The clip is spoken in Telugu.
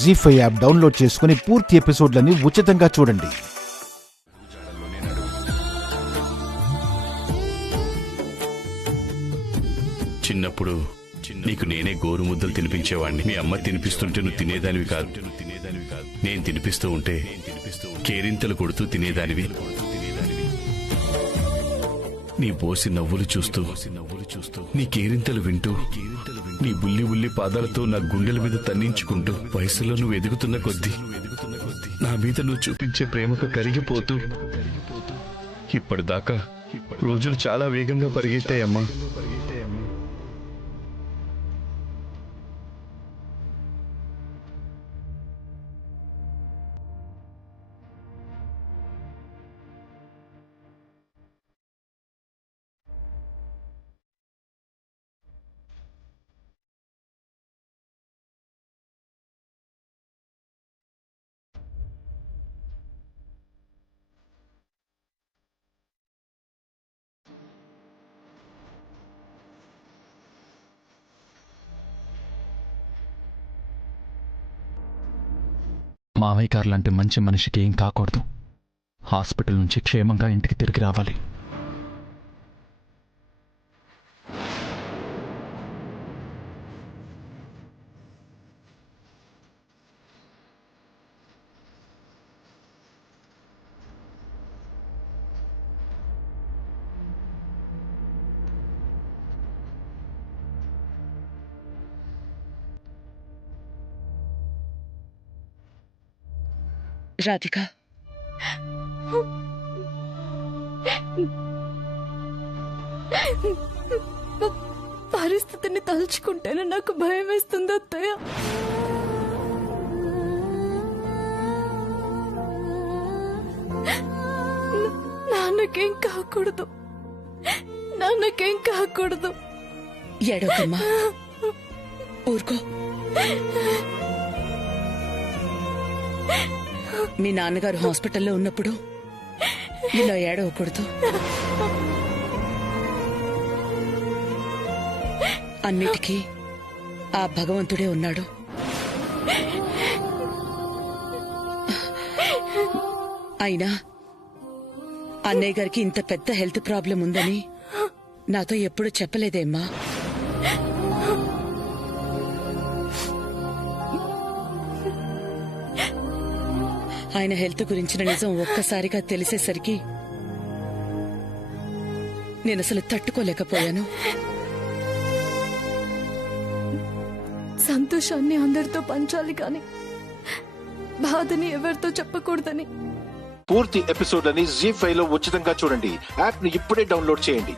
జీ5 యాప్ డౌన్లోడ్ చేసుకుని పూర్తి ఎపిసోడ్లని ఉచితంగా చూడండి. చిన్నప్పుడు నీకు నేనే గోరు ముద్దలు తినిపించేవాడిని. మీ అమ్మ తినిపిస్తుంటే నువ్వు తినేదానివి కాదు. నేను తినిపిస్తూ ఉంటే కేరింతలు కొడుతూ తినేదానివి. నీ బోసి నవ్వులు చూస్తూ నీ కేరింతలు వింటూ నీ బుల్లి బుల్లి పాదాలతో నా గుండెల మీద తన్నించుకుంటూ వయసులో నువ్వు ఎదుగుతున్న కొద్దీ నా మీద నువ్వు చూపించే ప్రేమకు కరిగిపోతూ ఇప్పటిదాకా రోజులు చాలా వేగంగా పరిగెత్తాయమ్మా. మావయ్య గారు లాంటి మంచి మనిషికి ఏం కాకూడదు. హాస్పిటల్ నుంచి క్షేమంగా ఇంటికి తిరిగి రావాలి. రాధిక, పరిస్థితిని తలుచుకుంటేనే నాకు భయం వేస్తుంది అత్తయ్య. నాన్నకేం కాకూడదు, నాన్నకేం కాకూడదు. ఏడోకమ్మా, ఊరుకో. మీ నాన్నగారు హాస్పిటల్లో ఉన్నప్పుడు ఇలా ఏడవకూడదు. అన్నిటికీ ఆ భగవంతుడే ఉన్నాడు. అయినా అన్నయ్య గారికి ఇంత పెద్ద హెల్త్ ప్రాబ్లం ఉందని నాతో ఎప్పుడు చెప్పలేదేమ్మా. ఆయన హెల్త్ గురించిన నిజం ఒక్కసారిగా తెలిసేసరికి నేను అసలు తట్టుకోలేకపోయాను. సంతోషాన్ని అందరితో పంచాలి కానీ బాధని ఎవరితో చెప్పకూడదని. పూర్తి ఎపిసోడ్లని జీ5 లో ఉచితంగా చూడండి. యాప్ ని ఇప్పుడే డౌన్లోడ్ చేయండి.